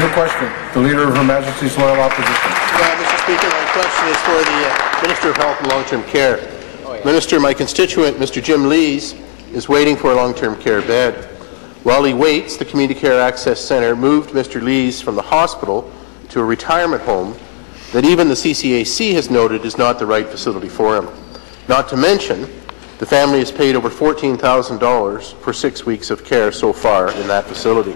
Your question. The Leader of Her Majesty's Loyal Opposition. Mr. Speaker, my question is for the Minister of Health and Long-Term Care. Minister, my constituent, Mr. Jim Lees, is waiting for a long-term care bed. While he waits, the Community Care Access Centre moved Mr. Lees from the hospital to a retirement home that even the CCAC has noted is not the right facility for him. Not to mention, the family has paid over $14,000 for 6 weeks of care so far in that facility.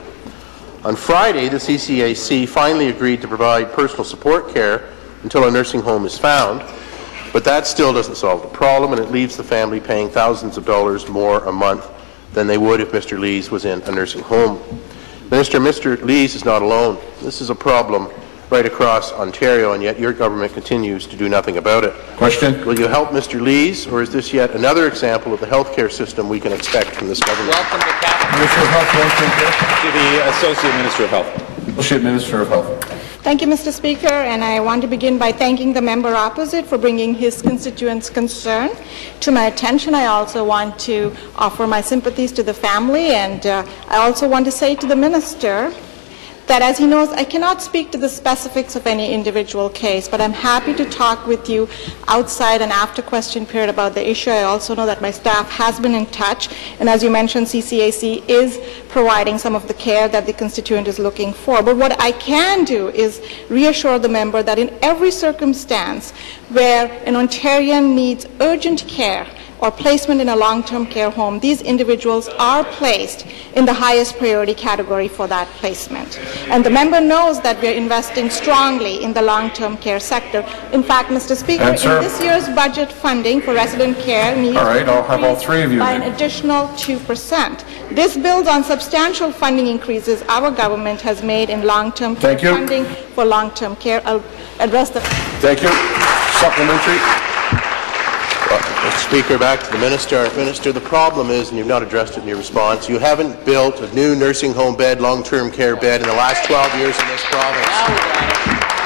On Friday, the CCAC finally agreed to provide personal support care until a nursing home is found, but that still doesn't solve the problem, and it leaves the family paying thousands of dollars more a month than they would if Mr. Lees was in a nursing home. Minister, Mr. Lees is not alone. This is a problem right across Ontario, and yet your government continues to do nothing about it. Question. Will you help Mr. Lees, or is this yet another example of the healthcare system we can expect from this government? Welcome to Cabinet. Minister of Health, Long-Term Care. To the Associate Minister of Health. Associate Minister of Health. Thank you, Mr. Speaker, and I want to begin by thanking the member opposite for bringing his constituents' concern to my attention. I also want to offer my sympathies to the family, and I also want to say to the minister that, as he knows, I cannot speak to the specifics of any individual case, but I'm happy to talk with you outside and after question period about the issue. I also know that my staff has been in touch, and as you mentioned, CCAC is providing some of the care that the constituent is looking for. But what I can do is reassure the member that in every circumstance where an Ontarian needs urgent care or placement in a long-term care home, these individuals are placed in the highest priority category for that placement. And the member knows that we're investing strongly in the long-term care sector. In fact, Mr. Speaker, in this year's budget, funding for resident care needs I'll have all three of you by an additional 2%. This builds on substantial funding increases our government has made in long-term care funding for long-term care. I'll address the... Thank you. Supplementary. Mr. Speaker, back to the Minister. Minister, the problem is, and you've not addressed it in your response, you haven't built a new nursing home bed, long-term care bed in the last 12 years in this province.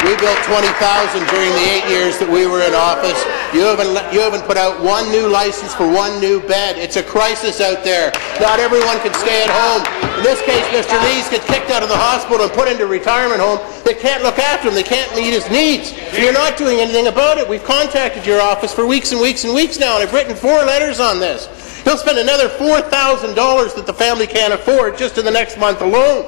We built 20,000 during the 8 years that we were in office. You haven't put out one new license for one new bed. It's a crisis out there. Not everyone can stay at home. In this case, Mr. Lees gets kicked out of the hospital and put into a retirement home. They can't look after him. They can't meet his needs. You're not doing anything about it. We've contacted your office for weeks and weeks and weeks now, and I've written 4 letters on this. He'll spend another $4,000 that the family can't afford just in the next month alone.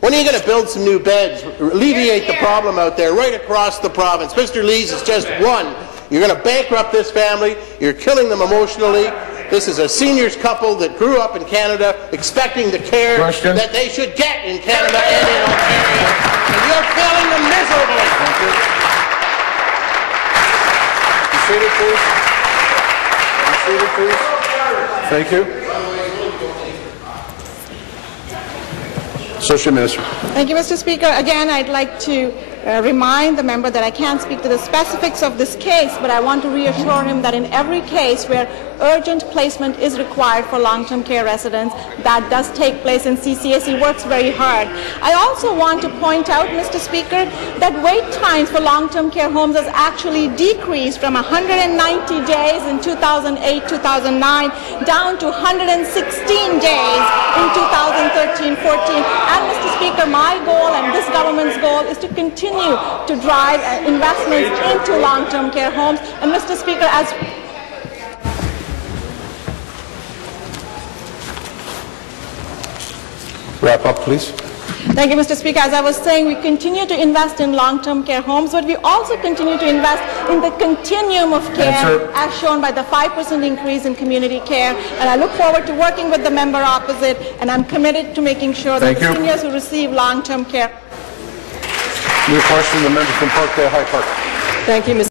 When are you going to build some new beds, alleviate the problem out there right across the province? Mr. Lees is just one. You're going to bankrupt this family. You're killing them emotionally. This is a seniors couple that grew up in Canada expecting the care that they should get in Canada and in Ontario. And you're failing them miserably. Thank you. Be seated, please. Be seated, please. Thank you. Associate Minister. Thank you, Mr. Speaker. Again, I'd like to remind the member that I can't speak to the specifics of this case, but I want to reassure him that in every case where urgent placement is required for long-term care residents, that does take place, and CCAC works very hard. I also want to point out, Mr. Speaker, that wait times for long-term care homes has actually decreased from 190 days in 2008-2009 down to 116 days in 2013-14. And Mr. Speaker, my goal and this government's goal is to continue to drive investments into long-term care homes. And Mr. Speaker, as wrap up, please. Thank you, Mr. Speaker. As I was saying, we continue to invest in long-term care homes, but we also continue to invest in the continuum of care, as shown by the 5% increase in community care. And I look forward to working with the member opposite, and I'm committed to making sure that seniors who receive long-term care. New question, the member from Parkdale High Park. Thank you, Mr.